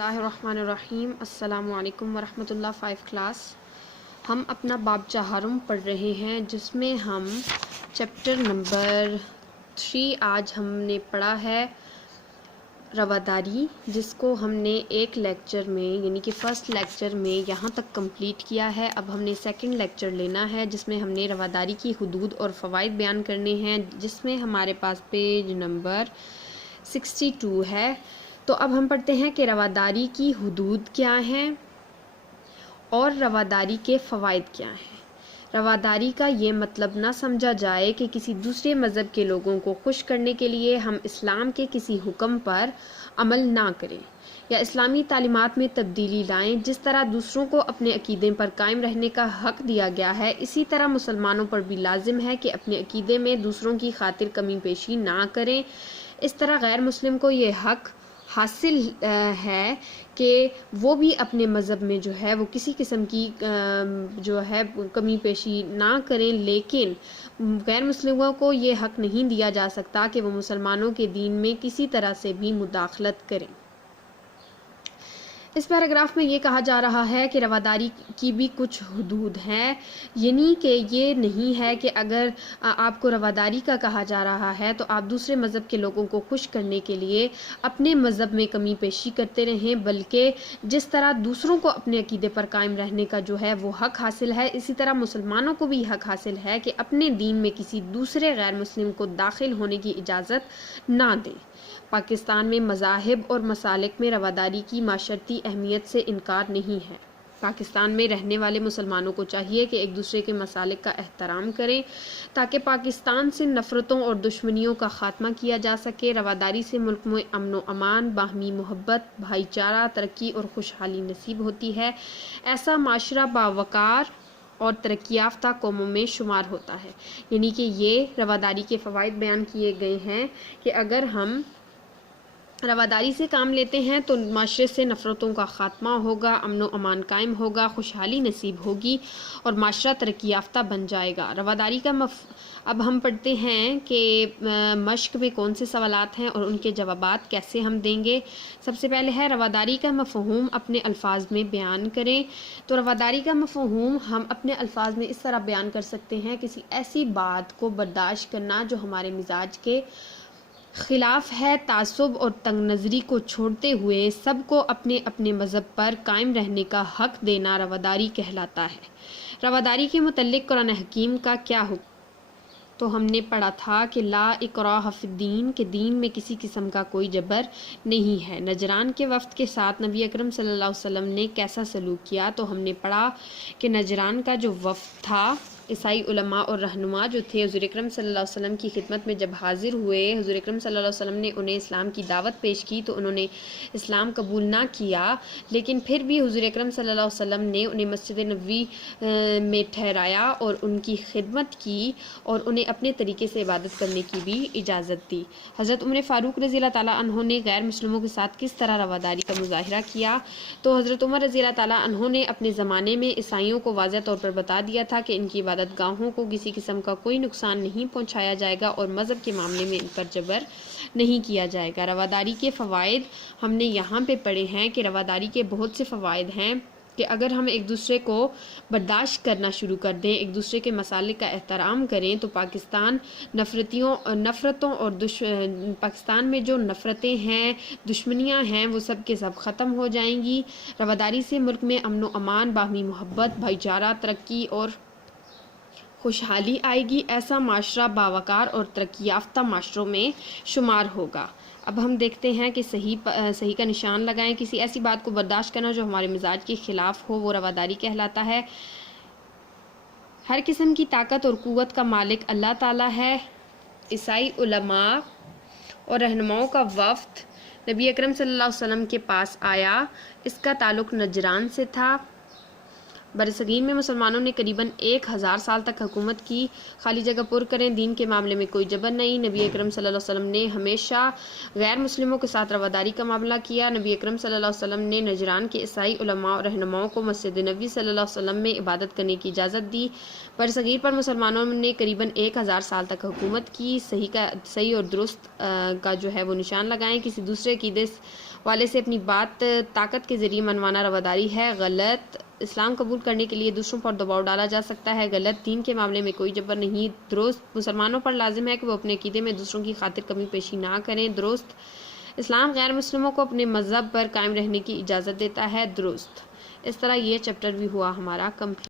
اللہ الرحمن الرحیم۔ السلام علیکم ورحمۃ اللہ۔ 5 کلاس ہم اپنا باب چہارم پڑھ رہے ہیں، جس میں ہم چیپٹر نمبر 3 آج ہم نے پڑھا ہے رواداری، جس کو ہم نے ایک لیکچر میں یعنی کہ فرسٹ لیکچر میں یہاں تک کمپلیٹ کیا ہے۔ اب ہم نے سیکنڈ لیکچر لینا ہے، جس میں ہم نے رواداری کی حدود اور فوائد بیان کرنے ہیں، جس میں ہمارے پاس پیج نمبر 62 ہے۔ تو اب ہم پڑھتے ہیں کہ رواداری کی حدود کیا ہیں اور رواداری کے فوائد کیا ہیں۔ رواداری کا یہ مطلب نہ سمجھا جائے کہ کسی دوسرے مذہب کے لوگوں کو خوش کرنے کے لیے ہم اسلام کے کسی حکم پر عمل نہ کریں یا اسلامی تعلیمات میں تبدیلی لائیں۔ جس طرح دوسروں کو اپنے عقیدے پر قائم رہنے کا حق دیا گیا ہے، اسی طرح مسلمانوں پر بھی لازم ہے کہ اپنے عقیدے میں دوسروں کی خاطر کمی بیشی نہ کریں۔ اس طرح غیر مسلم کو یہ حق حاصل ہے کہ وہ بھی اپنے مذہب میں جو ہے وہ کسی قسم کی جو ہے کمی پیشی نہ کریں، لیکن غیر مسلموں کو یہ حق نہیں دیا جا سکتا کہ وہ مسلمانوں کے دین میں کسی طرح سے بھی مداخلت کریں۔ اس پیراگراف میں یہ کہا جا رہا ہے کہ رواداری کی بھی کچھ حدود ہیں، یعنی کہ یہ نہیں ہے کہ اگر آپ کو رواداری کا کہا جا رہا ہے تو آپ دوسرے مذہب کے لوگوں کو خوش کرنے کے لیے اپنے مذہب میں کمی پیشی کرتے رہیں، بلکہ جس طرح دوسروں کو اپنے عقیدے پر قائم رہنے کا جو ہے وہ حق حاصل ہے، اسی طرح مسلمانوں کو بھی حق حاصل ہے کہ اپنے دین میں کسی دوسرے غیر مسلم کو داخل ہونے کی اجازت نہ دیں۔ پاکستان میں مذاہب اور مسالک میں رواداری کی معاشرتی اہمیت سے انکار نہیں ہے۔ پاکستان میں رہنے والے مسلمانوں کو چاہیے کہ ایک دوسرے کے مسالک کا احترام کریں تاکہ پاکستان سے نفرتوں اور دشمنیوں کا خاتمہ کیا جا سکے۔ رواداری سے ملک میں امن و امان، باہمی محبت، بھائی چارہ، ترقی اور خوشحالی نصیب ہوتی ہے۔ ایسا معاشرہ باوقار اور ترقی یافتہ قوموں میں شمار ہوتا ہے۔ یعنی کہ یہ رواداری کے فوائد بیان کیے گئے ہیں کہ اگر ہم رواداری سے کام لیتے ہیں تو معاشرے سے نفرتوں کا خاتمہ ہوگا، امن و امان قائم ہوگا، خوشحالی نصیب ہوگی اور معاشرہ ترقی یافتہ بن جائے گا۔ رواداری کا اب ہم پڑھتے ہیں کہ مشق میں کون سے سوالات ہیں اور ان کے جوابات کیسے ہم دیں گے۔ سب سے پہلے ہے رواداری کا مفہوم اپنے الفاظ میں بیان کریں۔ تو رواداری کا مفہوم ہم اپنے الفاظ میں اس طرح بیان کر سکتے ہیں: کسی ایسی بات کو برداشت کرنا جو ہمارے مزاج کے خلاف ہے، تعصب اور تنگ نظری کو چھوڑتے ہوئے سب کو اپنے اپنے مذہب پر قائم رہنے کا حق دینا رواداری کہلاتا ہے۔ رواداری کے متعلق قرآن حکیم کا کیا حکم؟ تو ہم نے پڑھا تھا کہ لا اکراہ فی الدین، کہ دین میں کسی قسم کا کوئی جبر نہیں ہے۔ نجران کے وفد کے ساتھ نبی اکرم صلی اللہ علیہ وسلم نے کیسا سلوک کیا؟ تو ہم نے پڑھا کہ نجران کا جو وفد تھا، عیسائی علماء اور رہنما جو تھے، حضور اکرم صلی اللہ علیہ وسلم کی خدمت میں جب حاضر ہوئے، حضور اکرم صلی اللہ علیہ وسلم نے انہیں اسلام کی دعوت پیش کی تو انہوں نے اسلام قبول نہ کیا، لیکن پھر بھی حضور اکرم صلی اللہ علیہ وسلم نے انہیں مسجد نبوی میں ٹھہرایا اور ان کی خدمت کی اور انہیں اپنے طریقے سے عبادت کرنے کی بھی اجازت دی۔ حضرت عمر فاروق رضی اللہ تعالیٰ عنہ نے غیر مسلموں کے ساتھ کس طرح رواداری کا مظاہرہ کیا؟ تو حضرت عمر رضی اللہ تعالیٰ عنہ نے اپنے زمانے میں عیسائیوں کو واضح طور پر بتا دیا تھا کہ ان کی عبادت گاہوں کو کسی قسم کا کوئی نقصان نہیں پہنچایا جائے گا اور مذہب کے معاملے میں ان پر جبر نہیں کیا جائے گا۔ رواداری کے فوائد ہم نے یہاں پہ پڑھے ہیں کہ رواداری کے بہت سے فوائد ہیں کہ اگر ہم ایک دوسرے کو برداشت کرنا شروع کر دیں، ایک دوسرے کے مسالک کا احترام کریں، تو پاکستان نفرتوں اور پاکستان میں جو نفرتیں ہیں، دشمنیاں ہیں، وہ سب کے سب ختم ہو جائیں گی۔ رواداری سے ملک میں امن و امان، باہمی محبت، بھائی چارہ، ترقی اور خوشحالی آئے گی۔ ایسا معاشرہ باوقار اور ترقی یافتہ معاشروں میں شمار ہوگا۔ اب ہم دیکھتے ہیں کہ صحیح کا نشان لگائیں۔ کسی ایسی بات کو برداشت کرنا جو ہمارے مزاج کے خلاف ہو، وہ رواداری کہلاتا ہے۔ ہر قسم کی طاقت اور قوت کا مالک اللہ تعالیٰ ہے۔ عیسائی علماء اور رہنماؤں کا وفد نبی اکرم صلی اللہ علیہ وسلم کے پاس آیا، اس کا تعلق نجران سے تھا۔ برصغیر میں مسلمانوں نے قریباً 1000 سال تک حکومت کی۔ خالی جگہ پر کریں، دین کے معاملے میں کوئی جبر نہیں۔ نبی اکرم صلی اللہ علیہ وسلم نے ہمیشہ غیر مسلموں کے ساتھ رواداری کا معاملہ کیا۔ نبی اکرم صلی اللہ علیہ وسلم نے نجران کے عیسائی علماء اور رہنماؤں کو مسجد نبوی صلی اللہ علیہ وسلم میں عبادت کرنے کی اجازت دی۔ برصغیر پر مسلمانوں نے قریباً 1000 سال تک حکومت کی۔ صحیح اور درست کا جو ہے وہ نشان لگائیں۔ کسی دوسرے عقیدے والے سے اپنی بات طاقت کے ذریعے منوانا رواداری ہے، غلط۔ اسلام قبول کرنے کے لیے دوسروں پر دباؤ ڈالا جا سکتا ہے، غلط۔ دین کے معاملے میں کوئی جبر نہیں، درست۔ مسلمانوں پر لازم ہے کہ وہ اپنے عقیدے میں دوسروں کی خاطر کمی پیشی نہ کریں، درست۔ اسلام غیر مسلموں کو اپنے مذہب پر قائم رہنے کی اجازت دیتا ہے، درست۔ اس طرح یہ چیپٹر بھی ہوا ہمارا کمپلیٹ۔